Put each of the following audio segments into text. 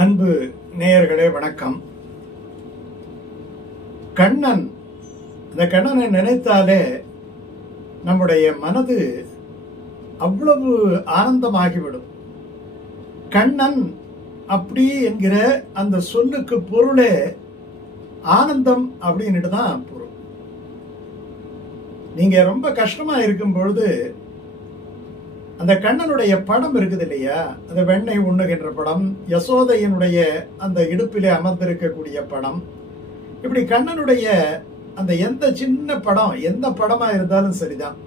அன்பு நேயர்களே வணக்கம். கண்ணன், இந்த கண்ணனை நினைத்தாலே நம்முடைய மனது அவ்வளவு ஆனந்தமாகிவிடும். கண்ணன் அப்படி என்கிற அந்த சொல்லுக்கு பொருளே ஆனந்தம் அப்படின்னுட்டு தான் பொருள். நீங்க ரொம்ப கஷ்டமா இருக்கும் பொழுது அந்த கண்ணனுடைய படம் இருக்குது இல்லையா, அந்த வெண்ணெய் உண்ணுகின்ற படம், யசோதையினுடைய அந்த இடுப்பிலே அமர்ந்திருக்கக்கூடிய படம், இப்படி கண்ணனுடைய அந்த எந்த சின்ன படம், எந்த படமா இருந்தாலும் சரிதான்,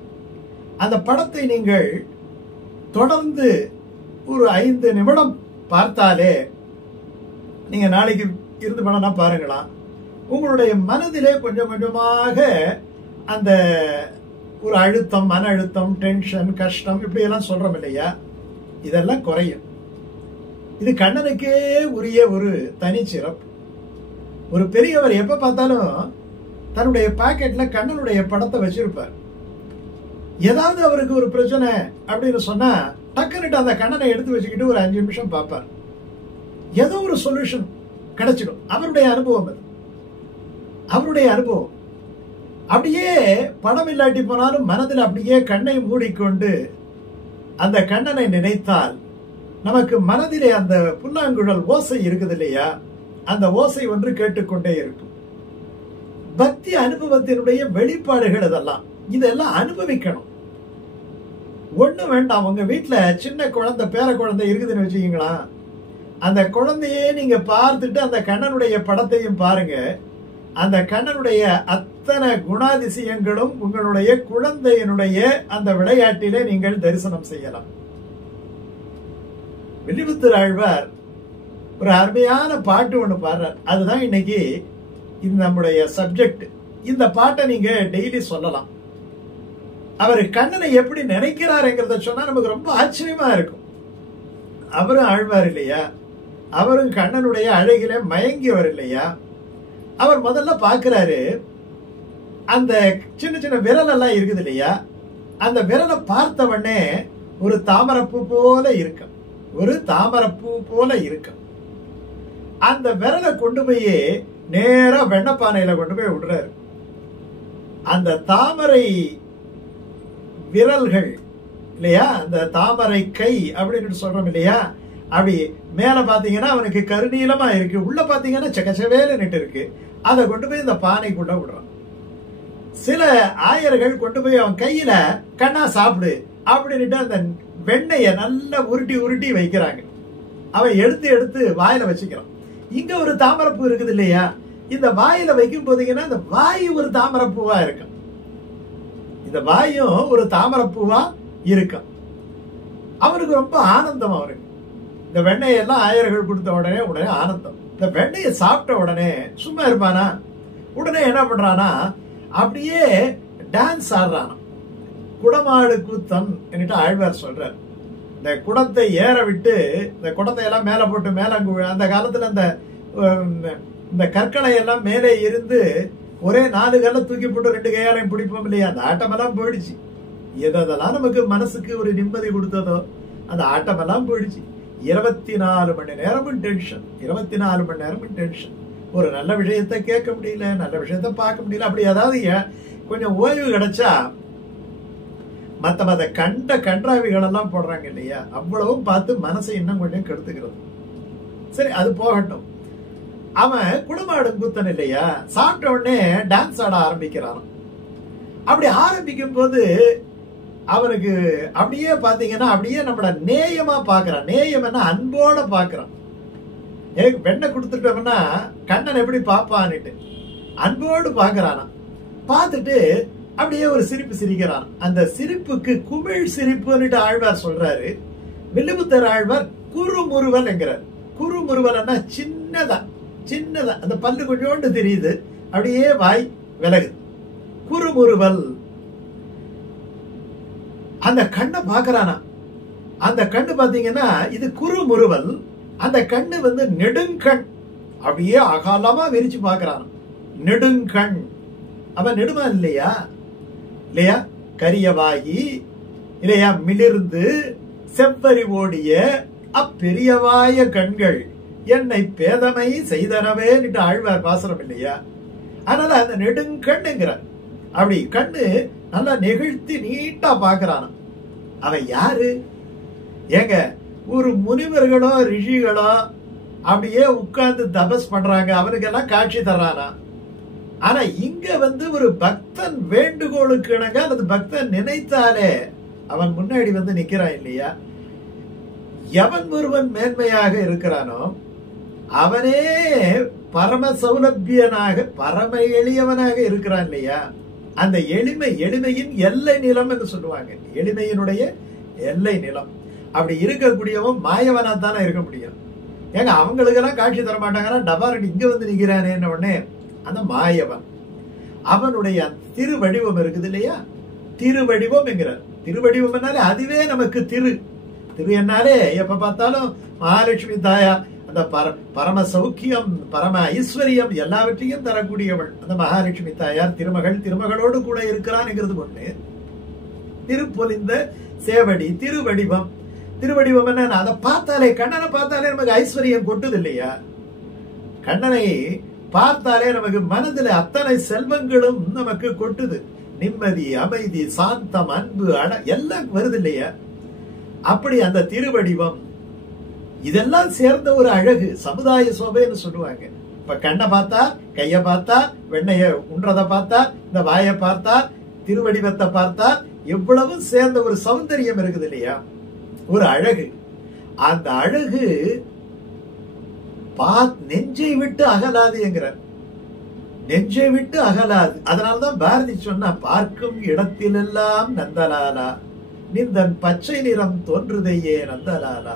அந்த படத்தை நீங்கள் தொடர்ந்து ஒரு 5 நிமிடம் பார்த்தாலே, நீங்க நாளைக்கு இருந்து பண்ணனா பாருங்களா, உங்களுடைய மனதிலே கொஞ்சம் கொஞ்சமாக அந்த ஒரு அழுத்தம், மன அழுத்தம், டென்ஷன், கஷ்டம், இப்படி எல்லாம் சொல்றோம் இல்லையா, இதெல்லாம் குறையும். இது கண்ணனுக்கே உரிய ஒரு தனி சிறப்பு. ஒரு பெரியவர் எப்ப பார்த்தாலும் தன்னுடைய பாக்கெட்ல கண்ணனுடைய படத்தை வச்சிருப்பார். ஏதாவது அவருக்கு ஒரு பிரச்சனை அப்படின்னு சொன்னா டக்குனுட்டு அந்த கண்ணனை எடுத்து வச்சுக்கிட்டு ஒரு 5 நிமிஷம் பார்ப்பார். ஏதோ ஒரு சொல்யூஷன் கிடைச்சிடும். அவருடைய அனுபவம் அது, அவருடைய அனுபவம். அப்படியே படம் இல்லாட்டி போனாலும் மனதில் அப்படியே கண்ணை மூடிக்கொண்டு அந்த கண்ணனை நினைத்தால் நமக்கு மனதிலே அந்த புல்லாங்குழல் ஓசை இருக்குது இல்லையா, அந்த ஓசை ஒன்று கேட்டுக்கொண்டே இருக்கும். பக்தி அனுபவத்தினுடைய வெளிப்பாடுகள் இதெல்லாம் அனுபவிக்கணும். ஒண்ணு வேண்டாம். உங்க வீட்டுல சின்ன குழந்தை, பேர குழந்தை இருக்குதுன்னு வச்சுக்கீங்களா, அந்த குழந்தையே நீங்க பார்த்துட்டு அந்த கண்ணனுடைய படத்தையும் பாருங்க. அந்த கண்ணனுடைய அத்தனை குணாதிசயங்களும் உங்களுடைய குழந்தையினுடைய அந்த விளையாட்டிலே நீங்கள் தரிசனம் செய்யலாம். வில்லிபுத்தூர் ஆழ்வார் ஒரு அருமையான பாட்டு ஒண்ணு பாடுறார். அதுதான் இன்னைக்கு இந்த நம்முடைய சப்ஜெக்ட். இந்த பாட்டை நீங்க டெய்லி சொல்லலாம். அவர் கண்ணனை எப்படி நினைக்கிறாருங்கிறத சொன்னா நமக்கு ரொம்ப ஆச்சரியமா இருக்கும். அவரும் ஆழ்வார் இல்லையா, அவரும் கண்ணனுடைய அழகிலே மயங்கியவர் இல்லையா. அவர் முதல்ல பாக்குறாரு, அந்த சின்ன சின்ன விரல் எல்லாம் இருக்குது இல்லையா, அந்த விரலை பார்த்த உடனே ஒரு தாமரப்பூ போல இருக்கும், ஒரு தாமரப்பூ போல இருக்கும். அந்த விரலை கொண்டு போய் நேரா வெண்ணப்பானையில கொண்டு போய் விடுறாரு. அந்த தாமரை விரல்கள் இல்லையா, அந்த தாமரை கை அப்படின்னு சொல்றோம் இல்லையா, அப்படி மேல பாத்தீங்கன்னா அவனுக்கு கருநீலமா இருக்கு, உள்ள பாத்தீங்கன்னா செக்கச்சவேல நிட்டு இருக்கு. அதை கொண்டு போய் இந்த பானைக்குள்ள விடுறான். சில ஆயர்கள் கொண்டு போய் அவன் கையில கண்ணா சாப்பிடு அப்படின்ட்டு அந்த வெண்ணெய நல்லா உருட்டி உருட்டி வைக்கிறாங்க. அவன் எடுத்து எடுத்து வாயில வச்சுக்கிறான். இங்க ஒரு தாமரப்பூ இருக்குது இல்லையா, இந்த வாயில வைக்கும் போதீங்கன்னா இந்த வாயு ஒரு தாமரப்பூவா இருக்கும், இந்த வாயும் ஒரு தாமரப்பூவா இருக்கும். அவனுக்கு ரொம்ப ஆனந்தம். அவனுக்கு இந்த வெண்ணெயெல்லாம் ஆயர்கள் கொடுத்த உடனே ஆனந்தம். இந்த வெண்ணெயை சாப்பிட்ட உடனே சும்மா இருப்பானா, உடனே என்ன பண்றானா, அப்படியே டான்ஸ் ஆடுறானா. குடமாடு கூத்தம் என்று ஆழ்வார் சொல்றார். இந்த குடத்தை ஏற விட்டு இந்த குடத்தை எல்லாம் மேல போட்டு மேல, அந்த காலத்துல இந்த கற்களை எல்லாம் மேலே இருந்து ஒரே 4 கால தூக்கி போட்டு 2 கையாலையும் பிடிப்போம் இல்லையா, அந்த ஆட்டமெல்லாம் போயிடுச்சு. எதெல்லாம் நமக்கு மனசுக்கு ஒரு நிம்மதி கொடுத்ததோ அந்த ஆட்டமெல்லாம் போயிடுச்சு. 24 மணி நேரமும் டென்ஷன், 24 மணி நேரமும் டென்ஷன். ஒரு நல்ல விஷயத்தை கேட்க முடியல, நல்ல விஷயத்த பார்க்க முடியல. அப்படி ஏதாவது கொஞ்சம் ஓய்வு கிடைச்சா மத்த கன்றாவிகள் எல்லாம் போடுறாங்க இல்லையா, அவ்வளவும் பார்த்து மனசை இன்னும் கொஞ்சம் கெடுத்துக்கிறது. சரி, அது போகட்டும். அவன் குடமாடு கூத்தன் இல்லையா, சாப்பிட்ட உடனே டான்ஸ் ஆட ஆரம்பிக்கிறான். அப்படி ஆரம்பிக்கும் போது அவனுக்கு அப்படியே பாத்தீங்கன்னா அப்படியே நம்மள நேயமா பாக்குறான். நேயம் என்ன, அன்போட பாக்குறான். வெண்ணெய் கொடுத்துட்டோம்னா கண்ணன் எப்படி பாப்பான்னுட்டு அன்போடு பாக்குறானா. பார்த்துட்டு அப்படியே ஒரு சிரிப்பு சிரிக்கிறான். அந்த சிரிப்புக்கு குமிழ் சிரிப்புன்னுட்டு ஆழ்வார் சொல்றாரு. வில்லிபுத்தர் ஆழ்வார் குறுமுறுவல் என்கிறார். குறுமுறுவல்னா சின்னதா சின்னதா அந்த பல்லு கொஞ்சோண்டு தெரியுது, அப்படியே வாய் விலகுது, குறுமுறுவல். அந்த கண்ணை பாக்குறானா. அந்த கண்ணு பாத்தீங்கன்னா இது குறுமுறுவல். அந்த கண்ணு நெடுங்கண், அப்படியே அகாலமா விரிச்சு பாக்குறான். நெடுங்கண். அவன் நெடுமா இல்லையா, இல்லையா, கரியவாகி இல்லையா, மிளிர்ந்து செவ்வரி ஓடிய அப்பெரியவாய கண்கள் என்னை பேதமை செய்தனவே ஆழ்வார் பாசுரம் இல்லையா? அதனால அந்த நெடுங்கண்ணுங்கிறார். அப்படி கண்ணு நல்லா நெகிழ்த்தி நீட்டா பாக்குறான். அவன் யாரு? ஏங்க, ஒரு முனிவர்களோ ரிஷிகளோ அப்படியே உட்கார்ந்து தபஸ் பண்றாங்க, அவனுக்கெல்லாம் காட்சி தர்றானா? ஆனா இங்க ஒரு பக்தன் வேண்டுகோளுக்கு இணங்க அல்லது பக்தன் நினைத்தாலே அவன் முன்னாடி நிக்கிறான் இல்லையா? எவன் ஒருவன் மேன்மையாக இருக்கிறானோ அவனே பரம சௌலபியனாக பரம எளியவனாக இருக்கிறான் இல்லையா? அந்த எளிமையின் எல்லை நிலம் என்று சொல்லுவாங்க. எளிமையினுடைய எல்லை நிலம். அப்படி இருக்கக்கூடியவன் மாயவனா தானே இருக்க முடியும். ஏங்க, அவங்களுக்கு எல்லாம் காட்சி தர மாட்டாங்கன்னா டபாரடி இங்க நிக்கிறானே உடனே அந்த மாயவன். அவனுடைய திருவடிவம் இருக்குது இல்லையா? திருவடிவம் என்கிறார். திருவடிவம் என்னாலே அதுவே நமக்கு திரு என்னாலே எப்ப பார்த்தாலும் மகாலட்சுமி தாயார் அந்த பரம சௌக்கியம் பரம ஐஸ்வர்யம் எல்லாவற்றையும் தரக்கூடியவள் அந்த மகாலட்சுமி தாயார் திருமகளோடு கூட இருக்கிறான்ங்கிறது ஒண்ணு. திருப்பொலிந்த சேவடி திருவடிவம். திருவடிவம் என்ன? அதை பார்த்தாலே, கண்ணனை பார்த்தாலே நமக்கு ஐஸ்வர்யம் கொட்டுது இல்லையா? கண்ணனை பார்த்தாலே நமக்கு மனதில் அத்தனை செல்வங்களும் நமக்கு கொட்டுது. நிம்மதி, அமைதி, சாந்தம், அன்பு, எல்லாம் வருது இல்லையா? அப்படி அந்த திருவடிவம் இதெல்லாம் சேர்ந்த ஒரு அழகு சமுதாய சோபைன்னு சொல்லுவாங்க. இப்ப கண்ணை பார்த்தா, கைய பார்த்தா, வெண்ணைய உண்றத பார்த்தா, இந்த வாயை பார்த்தா, திருவடிவத்தை பார்த்தா, எவ்வளவு சேர்ந்த ஒரு சௌந்தரியம் இருக்குது இல்லையா? ஒரு அழகு. அந்த அழகு நெஞ்சை விட்டு அகலாது என்கிறார். நெஞ்சை விட்டு அகலாது. அதனால்தான் பாரதி சொன்னா, பார்க்கும் இடத்திலெல்லாம் நந்தலாலா, நிந்தன் பச்சை நிறம் தோன்றுதையே நந்தலாலா,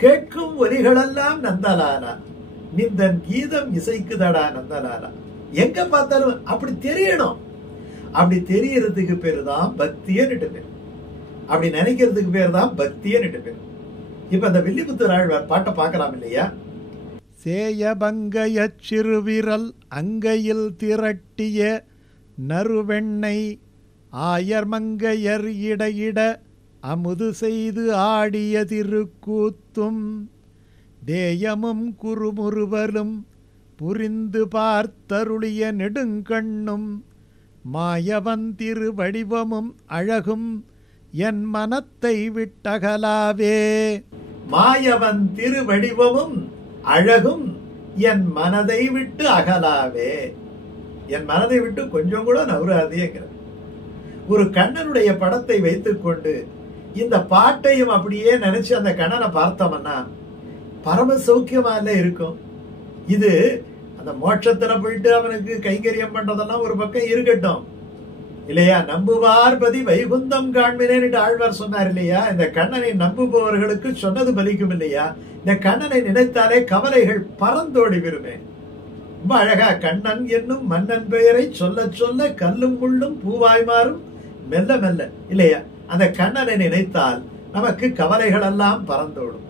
கேட்கும் ஒலிகளெல்லாம் நந்தலாலா, நிந்தன் கீதம் இசைக்குதடா நந்தலாலா. எங்க பார்த்தாலும் அப்படி தெரியணும். அப்படி தெரியறதுக்கு பேருதான் பக்தியன்னுட்டு பேர். அப்படி நினைக்கிறதுக்கு பேர் தான் பக்தியன்னுட்டு பேர். இப்ப அந்த வில்லிபுத்தூர் ஆழ்வார் பாட்டை பார்க்கலாம் இல்லையா? சேயபங்கைய சிறுவிரல் அங்கையில் திரட்டிய நறுவெண்ணை ஆயர் மங்கையர் இடையிட அமுது செய்து ஆடிய திருக்கூத்தும் தேயமும் குறுமுறுவலும் புரிந்து பார்த்தருளிய நெடுங்கண்ணும் மாயவன் திருவடிவமும் அழகும் என் மனத்தை விட்டகலாவே. மாயவன் திருவடிவமும் அழகும் என் மனதை விட்டு அகலாவே. என் மனதை விட்டு கொஞ்சம் கூட நவராதேங்கிற ஒரு கண்ணனுடைய படத்தை வைத்துக் கொண்டு இந்த பாட்டையும் அப்படியே நினைச்சு அந்த கண்ணனை பார்த்தோம்னா பரம சௌக்கியமா இருக்கும். இது அந்த மோட்சத்துல போயிட்டு அவனுக்கு கைங்கரியம் பண்றதெல்லாம் ஒரு பக்கம் இருக்கட்டும் இல்லையா? நம்புவார்பதி வைகுந்தம் காண்பினேன்னு ஆழ்வார் சொன்னார் இல்லையா? இந்த கண்ணனை நம்புபவர்களுக்கு சொன்னது பலிக்கும் இல்லையா? இந்த கண்ணனை நினைத்தாலே கவலைகள் பறந்தோடி விரும்பே. ரொம்ப அழகா, கண்ணன் என்னும் மன்னன் பெயரை சொல்ல சொல்ல கல்லும் முள்ளும் பூவாய் மாறும் மெல்ல மெல்ல இல்லையா? அந்த கண்ணனை நினைத்தால் நமக்கு கவலைகள் எல்லாம் பறந்தோடும்.